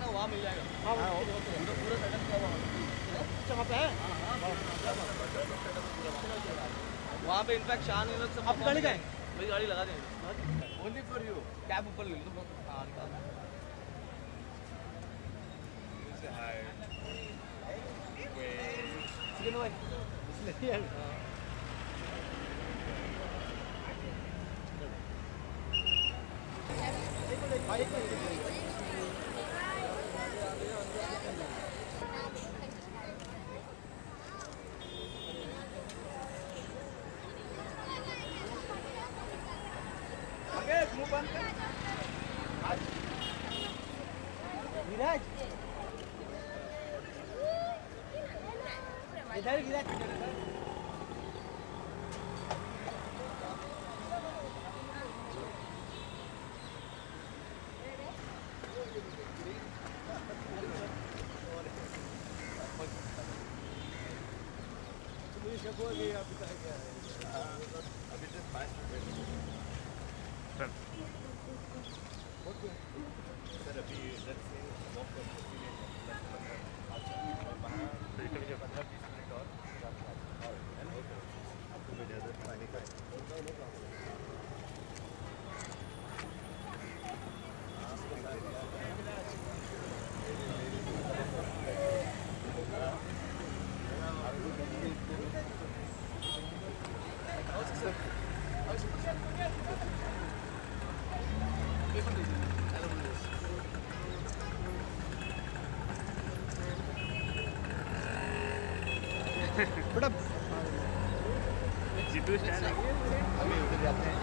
ना वहाँ मिल जाएगा। हाँ पूरा सेटअप किया हुआ अच्छा वहाँ पे है। वहाँ पे इनफैक्ट शान लोग सब आप गाड़ी का है मेरी गाड़ी लगा देंगे ओनली फॉर यू कैब ऊपर ले लो हाँ निकाल इधर गिरा बड़ा जीतू स्टैंड है अभी उधर जाते हैं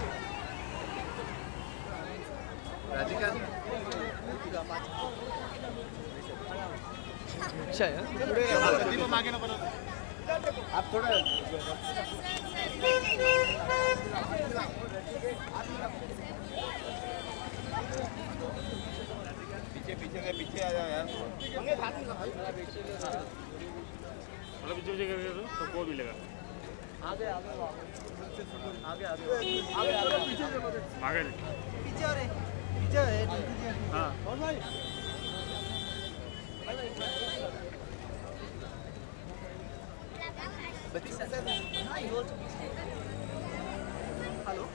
राधिका अच्छा है आगे ना बनो आप थोड़ा पीछे आ जाओ यार मतलब जो जगह तो को मिलेगा आगे आगे आगे आगे आगे पीछे अरे पीछे है हाँ कौन भाई हेलो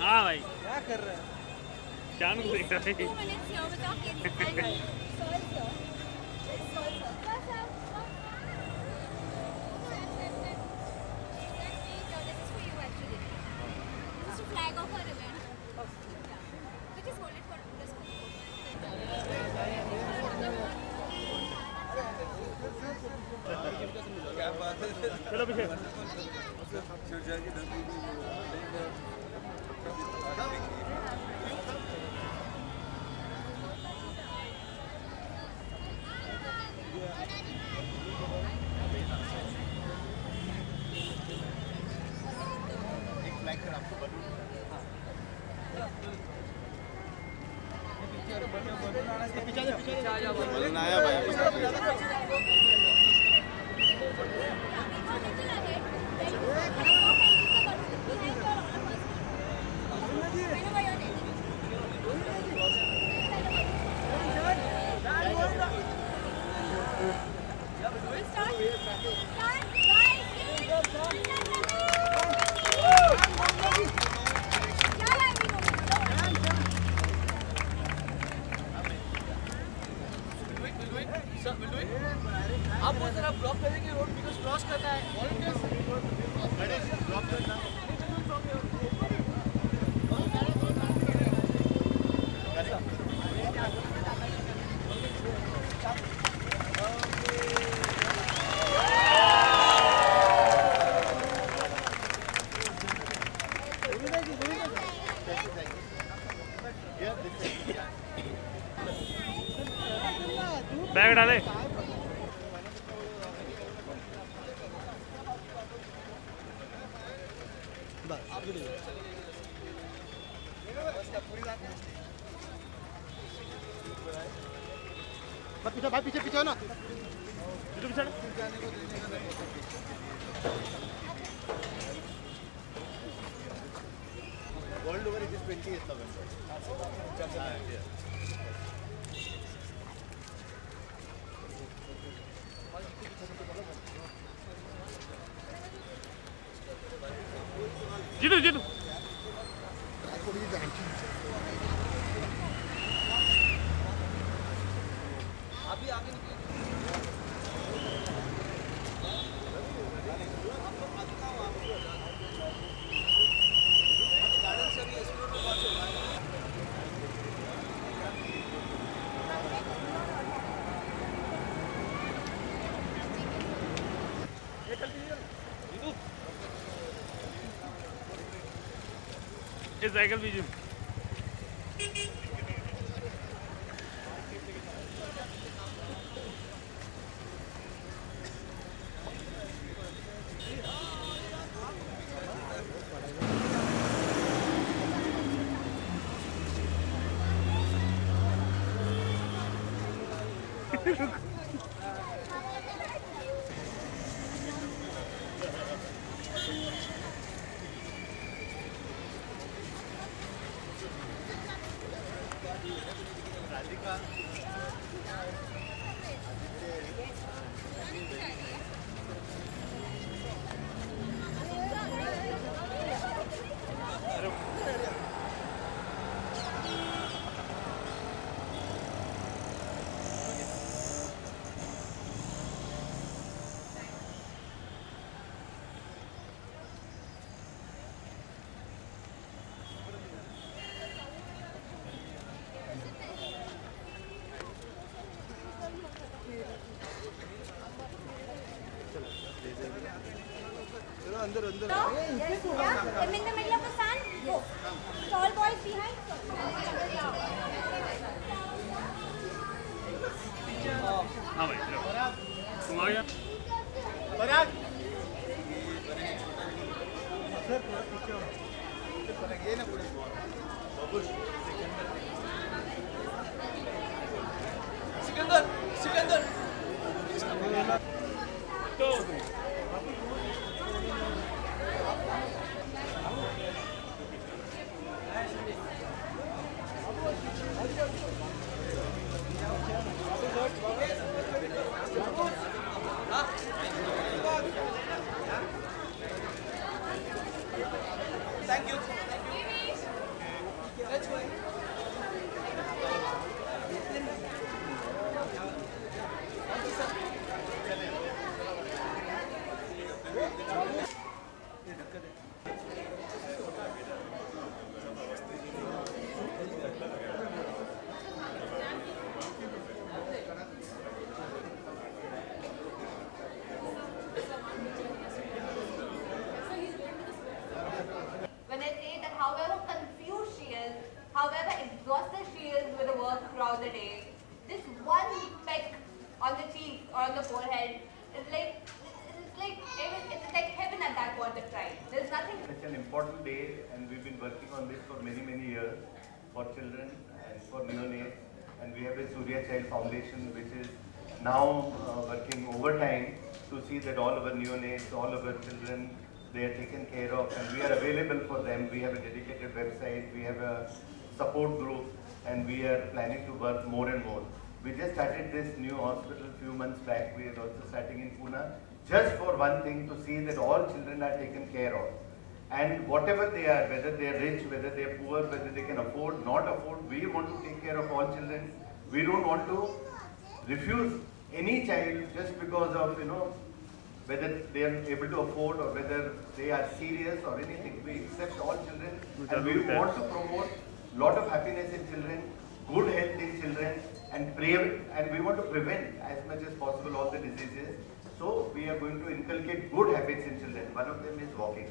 हाँ भाई क्या कर रहे हैं शान को देख रहा है चलो पीछे आप बोल सर आप ब्लॉक कर देंगे रोड बिकॉज क्रॉस करना है ब्लॉक करना बैग डाले। पीछे भाई, पीछे पीछे ना। World over it is 28th November. Jitu Jitu अभी आगे निकले गार्डन से भी एक्सप्लोर तो बहुत चल रहा है। ये साइकिल भी जो अंदर अंदर Yes, yeah. I'm in the middle of the sun. Go. Tall boys behind. हाँ भाई चलो तुम आ गया ये ना पूरे सिकंदर सिकंदर तो thank you let's go When I say that however confused she is, however exhausted she is with the work throughout the day, this one peck on the cheek or on the forehead is it's like heaven at that point of time. There's nothing. It's an important day and we've been working on this for many years for children and for neonates, and we have a Surya Child Foundation which is now working overtime to see that all our neonates, all our children, they are taken care of and we are available for them. We have a dedicated website, we have a support group and we are planning to work more and more. We just started this new hospital few months back. We are also starting in Pune just for one thing, to see that all children are taken care of. And whatever they are, whether they are rich, whether they are poor, whether they can afford, not afford, we want to take care of all children. We don't want to refuse any child just because of, whether they are able to afford or whether they are serious or anything. We accept all children and we want to promote lot of happiness in children, good health in children, and we want to prevent as much as possible all the diseases. So we are going to inculcate good habits in children. One of them is walking.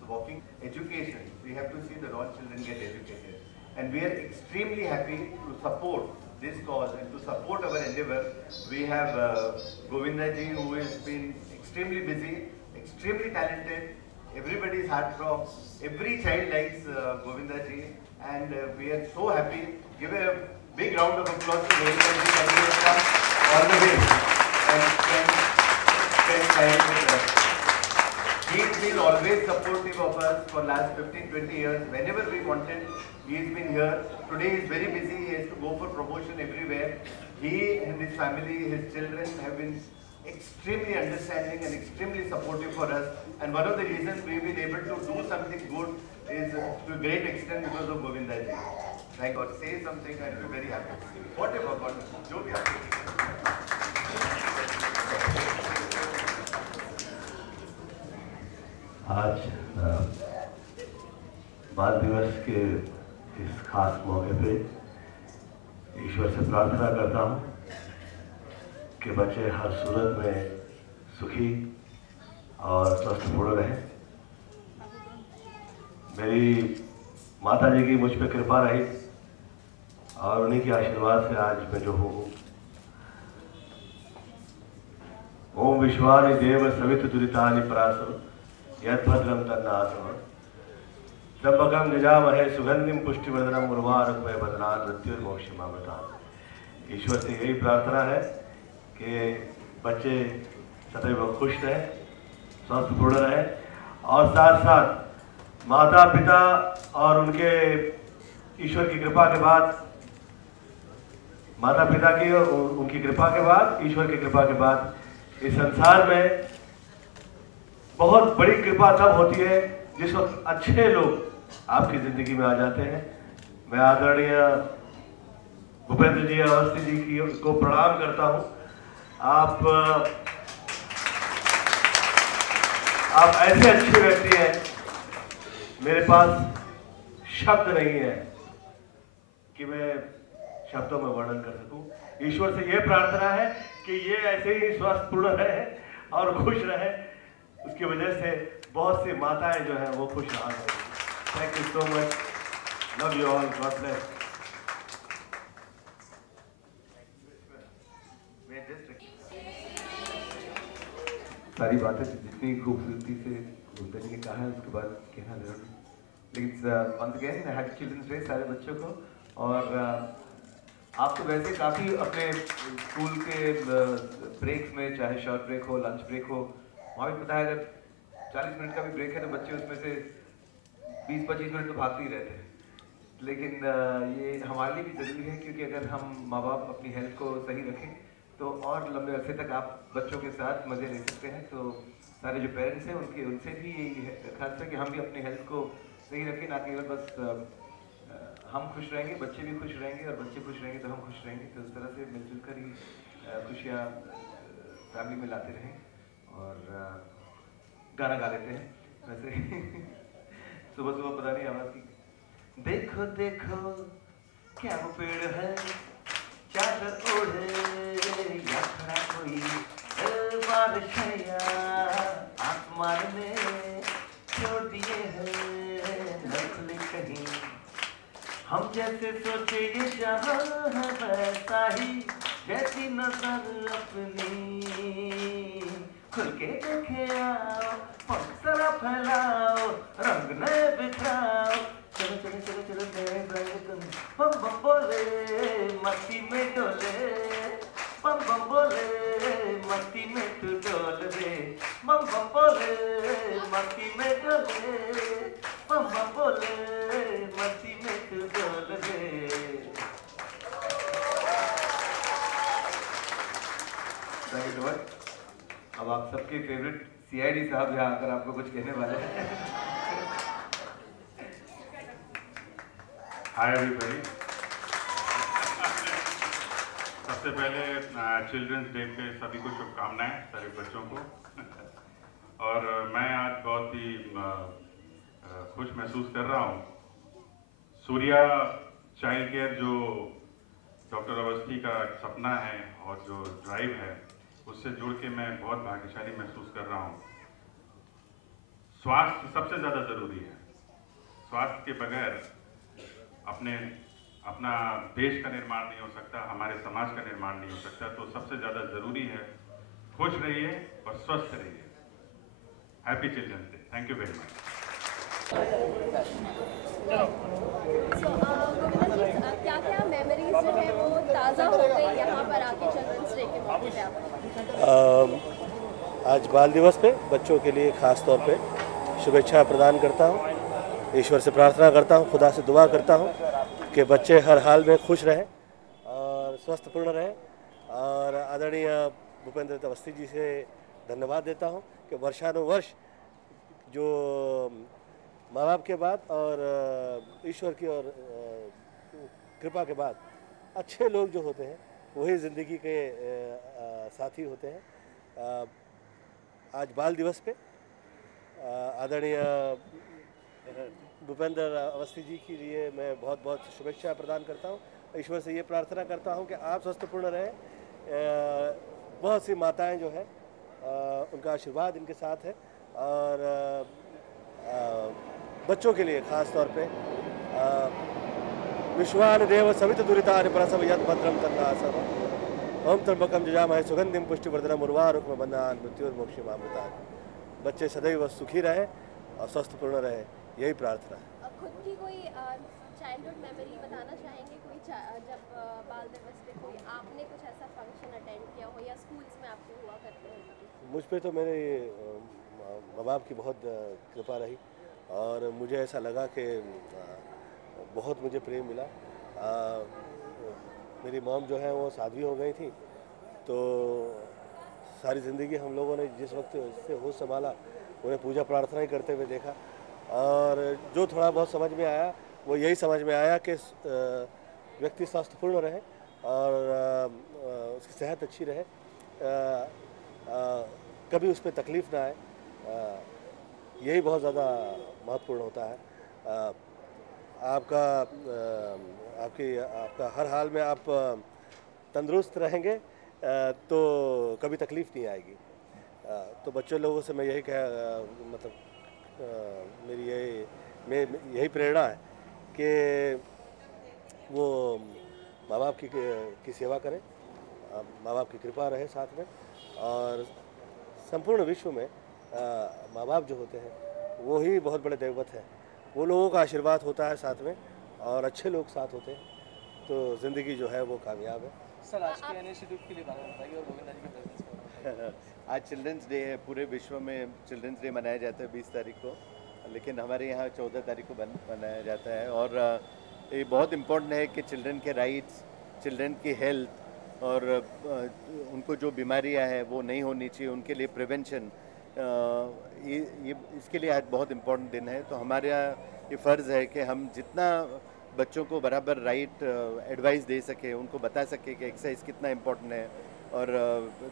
So walking, education. We have to see that all children get educated. and we are extremely happy to support this cause and to support our endeavor. We have Govinda ji, who has been extremely busy, extremely talented. Everybody's heartthrob. Every child likes Govinda ji, and we are so happy. Give a big round of applause to Govinda ji that he has come all the way and spend time with us. He's been always supportive of us for last 15-20 years. Whenever we wanted, he's been here. Today he's very busy. He has to go for promotion everywhere. He and his family, his children have been extremely understanding and extremely supportive for us. And one of the reasons we've been able to do something good is to a great extent because of Govinda ji. Thank God. Say something, I'll be very happy. Whatever God, jo bhi happy. आज बाल दिवस के इस खास मौके पे ईश्वर से प्रार्थना करता हूँ कि बच्चे हर सूरत में सुखी और स्वस्थपूर्ण रहें। मेरी माता जी की मुझ पे कृपा रही और उन्हीं के आशीर्वाद से आज मैं जो हूँ। ओम विश्वानि देव सवित दुरितानि परासु यद्भद्रं तन्नासम त्र्यंबकं यजामहे सुगंधिं पुष्टिवर्धनम् उर्वारुकमेव बदनान् मृत्युर्मोक्षमामृतात्। ईश्वर से यही प्रार्थना है कि बच्चे सदैव खुश रहें, स्वस्थपूर्ण रहें और साथ साथ माता पिता और उनके ईश्वर की कृपा के बाद, माता पिता की और उनकी कृपा के बाद, ईश्वर की कृपा के बाद इस संसार में बहुत बड़ी कृपा तब होती है जिस वक्त अच्छे लोग आपकी जिंदगी में आ जाते हैं। मैं आदरणीय भूपेंद्र जी अवस्थी जी को प्रणाम करता हूं। आप ऐसे अच्छे व्यक्ति हैं, मेरे पास शब्द नहीं है कि मैं शब्दों में वर्णन कर सकूं। ईश्वर से यह प्रार्थना है कि ये ऐसे ही स्वस्थपूर्ण रहे और खुश रहे। उसकी वजह से बहुत सी माताएं जो हैं वो खुश रहा है। Thank you so much, love you all, God bless. सारी बातें जितनी खूबसूरती से गुप्ता जी ने कहा है उसके बाद कहना जरूर, लेकिन once again happy children's day सारे बच्चों को। और आप तो वैसे काफ़ी अपने स्कूल के ब्रेक्स में, चाहे शॉर्ट ब्रेक हो, लंच ब्रेक हो, वहाँ भी पता है अगर 40 मिनट का भी ब्रेक है तो बच्चे उसमें से 20-25 मिनट तो भागते ही रहते हैं। लेकिन ये हमारे लिए भी ज़रूरी है क्योंकि अगर हम माँ बाप अपनी हेल्थ को सही रखें तो और लंबे अरसे तक आप बच्चों के साथ मज़े ले सकते हैं। तो सारे जो पेरेंट्स हैं उनसे भी यही खास है कि हम भी अपनी हेल्थ को सही रखें, ना केवल बस हम खुश रहेंगे, बच्चे भी खुश रहेंगे और बच्चे खुश रहेंगे तो हम खुश रहेंगे। तो उस तरह से मिलजुल कर ही खुशियाँ फैमिली में लाते रहें। और गाना गा लेते हैं वैसे सुबह सुबह पता नहीं आवाज़ की। देखो देखो क्या वो पेड़ है, चादर ओढ़े या खड़ा कोई बारिश है या आसमान में छोड़ दिए हैं नखले कहीं। हम जैसे सोचे ये जहां है वैसा ही, जैसी नजर अपनी खुल के देखे आओ, पंखसरा फैलाओ, रंग नए बिखराओ, चलो चलो चलो चलो नए रंग तुम बम बम बोले मस्ती में डोले, बम बम बोले मस्ती में तू डोल रे, बम बम बोले मस्ती में डोले, बम बम बोले मस्ती में तू डोल रे। Thank you. अब आप सबके फेवरेट CID साहब यहाँ आकर आपको कुछ कहने वाले हैं। Hi everybody. सबसे पहले चिल्ड्रंस डे पे सभी को शुभकामनाएं, सारे बच्चों को। और मैं आज बहुत ही खुश महसूस कर रहा हूँ। सूर्या चाइल्ड केयर जो डॉक्टर अवस्थी का सपना है और जो ड्राइव है, उससे जुड़ के मैं बहुत भाग्यशाली महसूस कर रहा हूँ। स्वास्थ्य सबसे ज़्यादा ज़रूरी है। स्वास्थ्य के बगैर अपना देश का निर्माण नहीं हो सकता, हमारे समाज का निर्माण नहीं हो सकता। तो सबसे ज़्यादा ज़रूरी है खुश रहिए और स्वस्थ रहिए। Happy children's day. Thank you very much. क्या क्या मेमोरीज जो है वो ताज़ा हो गई यहाँ पर आके चिल्ड्रंस डे के मौके पे आपको? आज बाल दिवस पे बच्चों के लिए ख़ास तौर पे शुभेच्छा प्रदान करता हूँ। ईश्वर से प्रार्थना करता हूँ, खुदा से दुआ करता हूँ कि बच्चे हर हाल में खुश रहें और स्वस्थपूर्ण रहें। और आदरणीय भूपेंद्र अवस्थी जी से धन्यवाद देता हूँ कि वर्षानुवर्ष जो माँ बाप के बाद और ईश्वर की और कृपा के बाद अच्छे लोग जो होते हैं वही ज़िंदगी के साथी होते हैं। आज बाल दिवस पे आदरणीय भूपेंद्र अवस्थी जी के लिए मैं बहुत बहुत शुभेच्छा प्रदान करता हूँ। ईश्वर से ये प्रार्थना करता हूँ कि आप स्वस्थपूर्ण रहें। बहुत सी माताएं जो है उनका आशीर्वाद इनके साथ है। और बच्चों के लिए ख़ास तौर पे विश्वान देव सवित दुरिता प्रसव यद भद्रम तन्नासव ओम त्र्यंबकम जजामहे सुगंधिम पुष्टिवर्धनम उर्वारुकम बंधनान् मृत्युर्मोक्षमामृतात्। बच्चे सदैव सुखी रहे और स्वस्थपूर्ण रहे, यही प्रार्थना है। खुद की कोई चाइल्डहुड मेमोरी बताना चाहेंगे? कोई जब बाल दिवस पे कोई आपने कुछ ऐसा फंक्शन अटेंड किया हो या स्कूल्स में आपको हुआ करते हो? मुझ पे तो मेरे माँ बाप की बहुत कृपा रही और मुझे ऐसा लगा कि बहुत मुझे प्रेम मिला। मेरी मॉम जो है वो साध्वी हो गई थी, तो सारी ज़िंदगी हम लोगों ने जिस वक्त इससे होश संभाला उन्हें पूजा प्रार्थना ही करते हुए देखा। और जो थोड़ा बहुत समझ में आया वो यही समझ में आया कि व्यक्ति स्वस्थपूर्ण रहे और उसकी सेहत अच्छी रहे, कभी उस पर तकलीफ़ ना आए, यही बहुत ज़्यादा महत्वपूर्ण होता है। आपका हर हाल में आप तंदुरुस्त रहेंगे तो कभी तकलीफ़ नहीं आएगी। तो बच्चों लोगों से मैं यही मेरी यही प्रेरणा है कि वो माँ बाप की सेवा करें, माँ बाप की कृपा रहे साथ में। और संपूर्ण विश्व में माँ बाप जो होते हैं वो ही बहुत बड़े दैवत हैं। वो लोगों का आशीर्वाद होता है साथ में और अच्छे लोग साथ होते हैं तो ज़िंदगी जो है वो कामयाब है। सर आज के इनिशिएटिव के लिए बारे में बताइए और गोविंदा जी के प्रेजेंस को। आज चिल्ड्रंस डे है, पूरे विश्व में चिल्ड्रंस डे मनाया जाता है 20 तारीख को, लेकिन हमारे यहाँ 14 तारीख को मनाया जाता है। और ये बहुत इम्पोर्टेंट है कि चिल्ड्रन के राइट्स, चिल्ड्रन की हेल्थ और उनको जो बीमारियाँ हैं वो नहीं होनी चाहिए, उनके लिए प्रिवेंशन, ये इसके लिए आज बहुत इम्पोर्टेंट दिन है। तो हमारे यहाँ ये फ़र्ज़ है कि हम जितना बच्चों को बराबर राइट एडवाइस दे सके, उनको बता सके कि एक्सरसाइज कितना इम्पोर्टेंट है और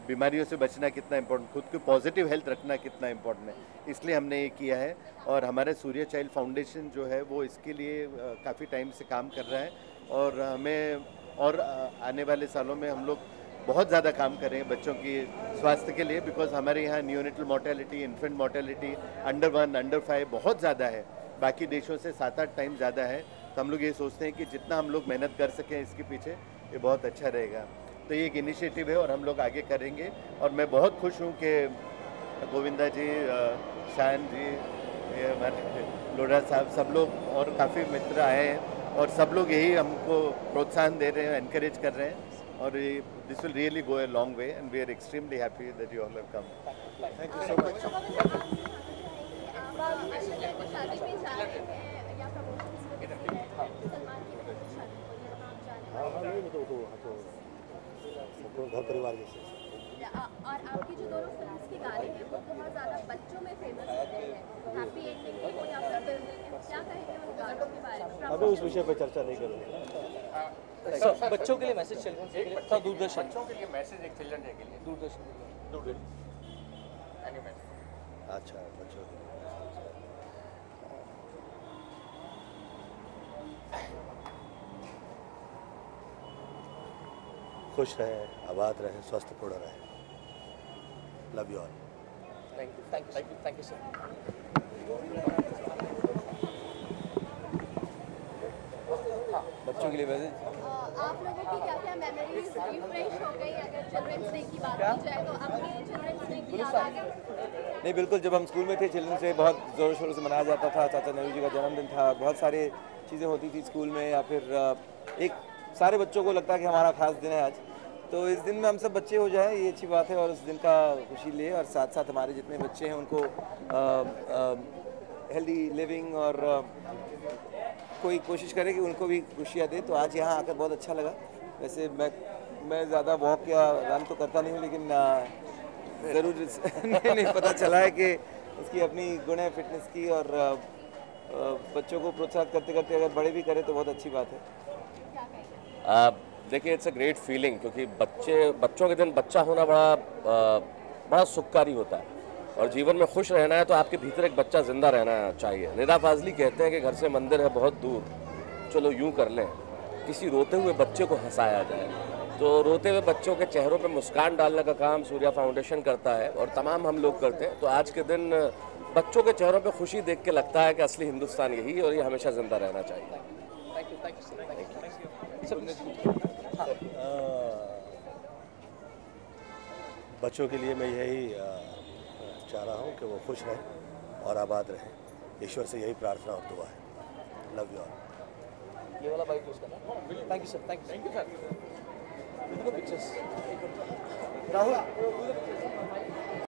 बीमारियों से बचना कितना इम्पोर्टेंट, खुद को पॉजिटिव हेल्थ रखना कितना इम्पोर्टेंट है, इसलिए हमने ये किया है। और हमारा सूर्य चाइल्ड फाउंडेशन जो है वो इसके लिए काफ़ी टाइम से काम कर रहा है और हमें और आने वाले सालों में हम लोग बहुत ज़्यादा काम करें बच्चों की स्वास्थ्य के लिए, बिकॉज हमारे यहाँ neonatal mortality, infant mortality under 1, under 5 बहुत ज़्यादा है, बाकी देशों से 7-8 टाइम ज़्यादा है। तो हम लोग ये सोचते हैं कि जितना हम लोग मेहनत कर सकें इसके पीछे ये बहुत अच्छा रहेगा। तो ये एक इनिशिएटिव है और हम लोग आगे करेंगे। और मैं बहुत खुश हूँ कि गोविंदा जी, शान जी, ये हमारे लोढ़ा साहब, सब लोग और काफ़ी मित्र आए हैं और सब लोग यही हमको प्रोत्साहन दे रहे हैं, एनकरेज कर रहे हैं। और this will really go a long way and we are extremely happy that you all have come. Thank you so much. घर परिवार जैसे। और आपकी जो दोनों फिल्म्स के गाने हैं वो बहुत ज़्यादा बच्चों में फेमस होते हैं, हैप्पी एंडिंग हो या फिर फिल्म, क्या कहेंगे उन गानों के बारे में? अभी उस विषय पर चर्चा नहीं करेंगे। सर बच्चों के लिए मैसेज चिल्ड्रंस डे के लिए, सर दूरदर्शन बच्चों के लिए मैसेज एक चिल्ड्रन डे के लिए दूरदर्शन अच्छा, बच्चों के लिए खुश रहें, आबाद रहें, स्वस्थपूर्ण रहें। Love you all. Thank you sir. बच्चों के लिए वैसे आप लोगों की क्या क्या मेमोरीज रिफ्रेश हो गई अगर चिल्ड्रंस डे की बात की जाए तो अपनी चिल्ड्रंस डे की याद आ गई? नहीं, बिल्कुल। जब हम स्कूल में थे चिल्ड्रंस डे बहुत ज़ोर शोर से मनाया जाता था। चाचा नेहरू जी का जन्मदिन था, बहुत सारे चीज़ें होती थी स्कूल में, या फिर एक सारे बच्चों को लगता है कि हमारा खास दिन है आज, तो इस दिन में हम सब बच्चे हो जाएं, ये अच्छी बात है, और उस दिन का खुशी ले, और साथ साथ हमारे जितने बच्चे हैं उनको हेल्दी लिविंग और कोई कोशिश करे कि उनको भी खुशियाँ दे। तो आज यहाँ आकर बहुत अच्छा लगा। वैसे मैं ज़्यादा वॉक या रन तो करता नहीं हूँ, लेकिन ज़रूर नहीं पता चला है कि उसकी अपनी गुण है फिटनेस की, और बच्चों को प्रोत्साहित करते करते अगर बड़े भी करें तो बहुत अच्छी बात है। देखिए, इट्स अ ग्रेट फीलिंग, क्योंकि बच्चों के दिन बच्चा होना बड़ा सुखकारी होता है, और जीवन में खुश रहना है तो आपके भीतर एक बच्चा जिंदा रहना चाहिए। निदा फाजली कहते हैं कि घर से मंदिर है बहुत दूर, चलो यूं कर लें, किसी रोते हुए बच्चे को हंसाया जाए। तो रोते हुए बच्चों के चेहरों पे मुस्कान डालने का काम सूर्या फाउंडेशन करता है, और तमाम हम लोग करते हैं। तो आज के दिन बच्चों के चेहरों पे खुशी देख के लगता है कि असली हिंदुस्तान यही है, और ये हमेशा जिंदा रहना चाहिए। बच्चों के लिए मैं यही चाह रहा हूँ कि वो खुश रहें और आबाद रहें। ईश्वर से यही प्रार्थना और दुआ है। Love you all. ये वाला बाइक यूज़ करना। Thank you sir, thank you sir. Pictures Rahul.